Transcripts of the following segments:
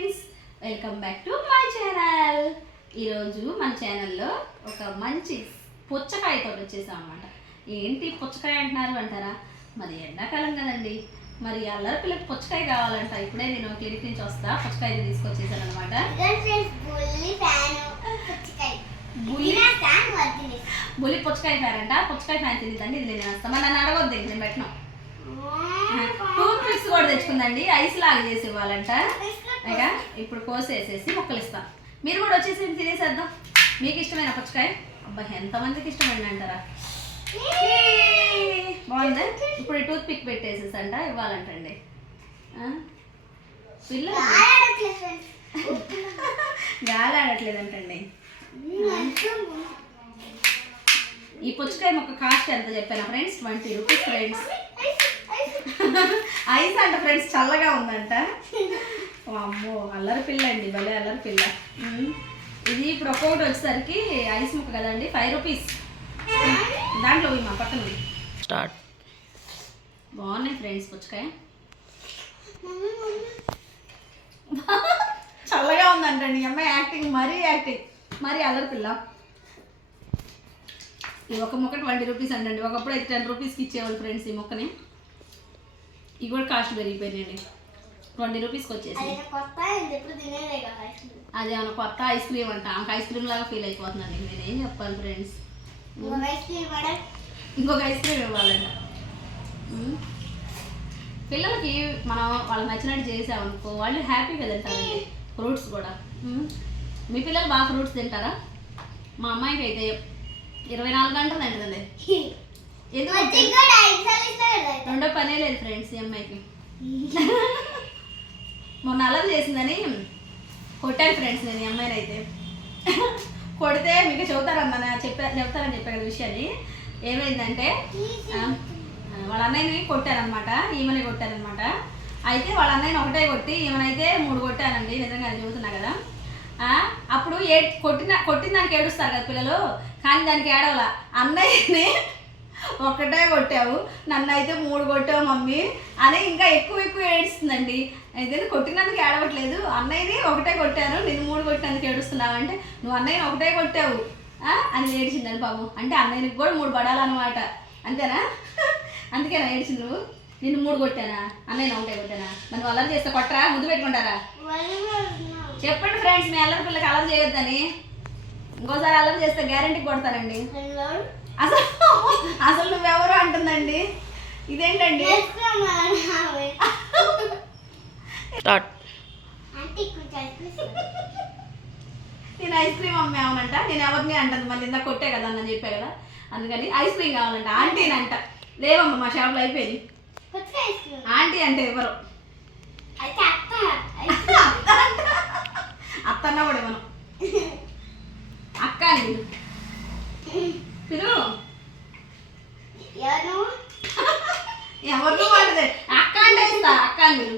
Friends, welcome back to my channel. ఈరోజు మన ఛానల్లో ఒక మంచి పుచ్చకాయతో వచ్చేసాం అన్నమాట. ఏంటి పుచ్చకాయ అంటారా? మరి ఎండాకాలం కదండి, మరి అల్లరి పిల్లకి పుచ్చకాయ కావాలంట. ఇప్పుడే నేను క్లినిక్ నుంచి వస్తా పుచ్చకాయ తీసుకొచ్చేసాను అనమాట. బుల్లి పుచ్చకాయ ఫ్యాన్ అంట. పుచ్చకాయ ఫ్యాన్ తిందండి. ఇది నేను వస్తాను. మరి నన్ను అడగొద్దు, నేను పెట్టినా. టూత్ పిక్స్ కూడా తెచ్చుకుందండి. ఐస్ లాగా చేసి ఇవ్వాలంట. ఇక ఇప్పుడు కోసేసేసి ముక్కలు ఇస్తాం. మీరు కూడా వచ్చేసి తినేసేద్దాం. మీకు ఇష్టమైన పుచ్చకాయ. అబ్బా, ఎంతమందికి ఇష్టమైంది అంటారా? బాగుందా? ఇప్పుడు టూత్ పిక్ పెట్టేసేసంట ఇవ్వాలంటండి. పిల్లలు గాలి ఆడట్లేదంటండి. ఈ పుచ్చకాయ మొక్క కాస్ట్ ఎంత చెప్పాను ఫ్రెండ్స్? 20 rupees friends. ఐస్ అంట ఫ్రెండ్స్, చల్లగా ఉందంట. అమ్మో, అల్లరి పిల్ల అండి, భలే అల్లరి పిల్ల. ఇది ఇప్పుడు ఒక్కొక్కటి వచ్చేసరికి ఐస్ ముక్క కదండి, 5 రూపీస్. దాంట్లో మా పక్కన స్టార్ట్. బాగున్నాయి ఫ్రెండ్స్ పుచ్చకాయ. చల్లగా ఉందంటండి. అమ్మాయి యాక్టింగ్, మరీ అల్లరి పిల్ల. ఈ ఒక మొక్క 20 రూపీస్ అంటండి. ఒకప్పుడు అయితే 10 రూపీస్కి ఇచ్చేవాళ్ళు ఫ్రెండ్స్ ఈ మొక్కని. ఇవి కూడా కాస్ట్ పెరిగిపోయినాయండి. 20 రూపీస్కి వచ్చేసి. అది ఏమన్నా కొత్త ఐస్ క్రీమ్ అంట. ఆమెకు ఐస్ క్రీమ్ లాగా ఫీల్ అయిపోతుందండి. నేను ఏం చెప్పాలి ఫ్రెండ్స్? ఇంకొక ఐస్ క్రీమ్ ఇవ్వాలంట. పిల్లలకి మనం వాళ్ళకి నచ్చినట్టు చేసామనుకో, వాళ్ళు హ్యాపీగా తింటారండి. ఫ్రూట్స్ కూడా. మీ పిల్లలు బాగా ఫ్రూట్స్ తింటారా? మా అమ్మాయికి అయితే 24 గంటలు తింటుందండి. రెండో పనే లేదు ఫ్రెండ్స్ ఈ అమ్మాయికి. మొన్న అల్లరి చేసిందని కొట్టాను ఫ్రెండ్స్ నేను ఈ అమ్మాయిని. అయితే కొడితే మీకు చెబుతారని చెప్పా కదా విషయాన్ని. ఏమైందంటే వాళ్ళ అన్నయ్యని కొట్టారనమాట, ఈమెని కొట్టారనమాట. అయితే వాళ్ళ అన్నయ్యని ఒకటే కొట్టి ఈమెనైతే 3 కొట్టానండి. నిజంగా అది చెబుతున్నా కదా. అప్పుడు కొట్టిన దానికి ఏడుస్తారు కదా పిల్లలు, కానీ దానికి ఏడవలా. అన్నయ్యని ఒకటే కొట్టావు, నన్ను అయితే 3 కొట్టావు మమ్మీ అని ఇంకా ఎక్కువ ఏడుస్తుందండి. అయితే కొట్టినందుకు ఏడవట్లేదు, అన్నయ్యని ఒకటే కొట్టాను, నేను 3 కొట్టినందుకు ఏడుస్తున్నావు అంటే, నువ్వు అన్నయ్యని ఒకటే కొట్టావు అని ఏడిచిందని బాబు. అంటే అన్నయ్యనికి కూడా 3 పడాలన్నమాట. అంతేనా? అందుకేనా ఏడిచింది నువ్వు? నిన్ను 3 కొట్టానా, అన్నయ్యని ఒకటే కొట్టానా? మరి అల్లరి చేస్తే కొట్టరా, ముద్దు పెట్టుకుంటారా? చెప్పండి ఫ్రెండ్స్, మీ అల్లరి పిల్లకి అల్లరి చేయొద్దని. ఇంకోసారి అల్లరి చేస్తే గ్యారెంటీ కొడతానండి. అసలు నువ్వెవరు అంటుందండి. ఇదేంటండి? నేను ఐస్ క్రీమ్ అమ్మే అవునంట. నేను ఎవరిని అంటుంది, మళ్ళీ ఇందా కొట్టే కదా అని చెప్పా కదా, అందుకని ఐస్ క్రీమ్ కావాలంట. ఆంటీని అంట. లేవమ్మా, మా షాప్లో అయిపోయింది. ఆంటీ అంటే ఎవరు? అత్తన్నా కూడా మనం అక్క అని పిలు. ఎవరు అంటది? అక్క అంటే ఇస్తా. అక్క అని పిలు.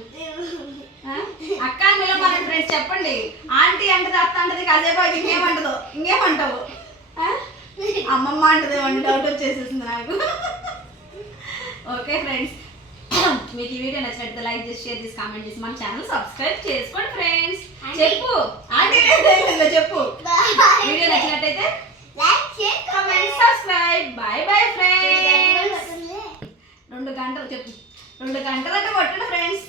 అక్క అని పిలవమని ఫ్రెండ్స్ చెప్పండి. ఆంటీ అంటది, అత్త అంటది, కాసేపు ఇంకేమంటావు? అమ్మమ్మ అంటది. డౌట్ వచ్చేసేసింది నాకు. ఓకే ఫ్రెండ్స్, మీకు ఈ వీడియో నచ్చినట్లయితే లైక్ చేసి, షేర్ చేసి, కామెంట్ చేసి మన ఛానల్ సబ్స్క్రైబ్ చేసుకోండి ఫ్రెండ్స్. చెప్పు ఆంటీ, చెప్పు. వీడియో నచ్చినట్టయితే like, share, comment, subscribe. Bye bye friends. 2 గంటలు చెప్పు. 2 గంటలు అంటే కొట్టండి ఫ్రెండ్స్.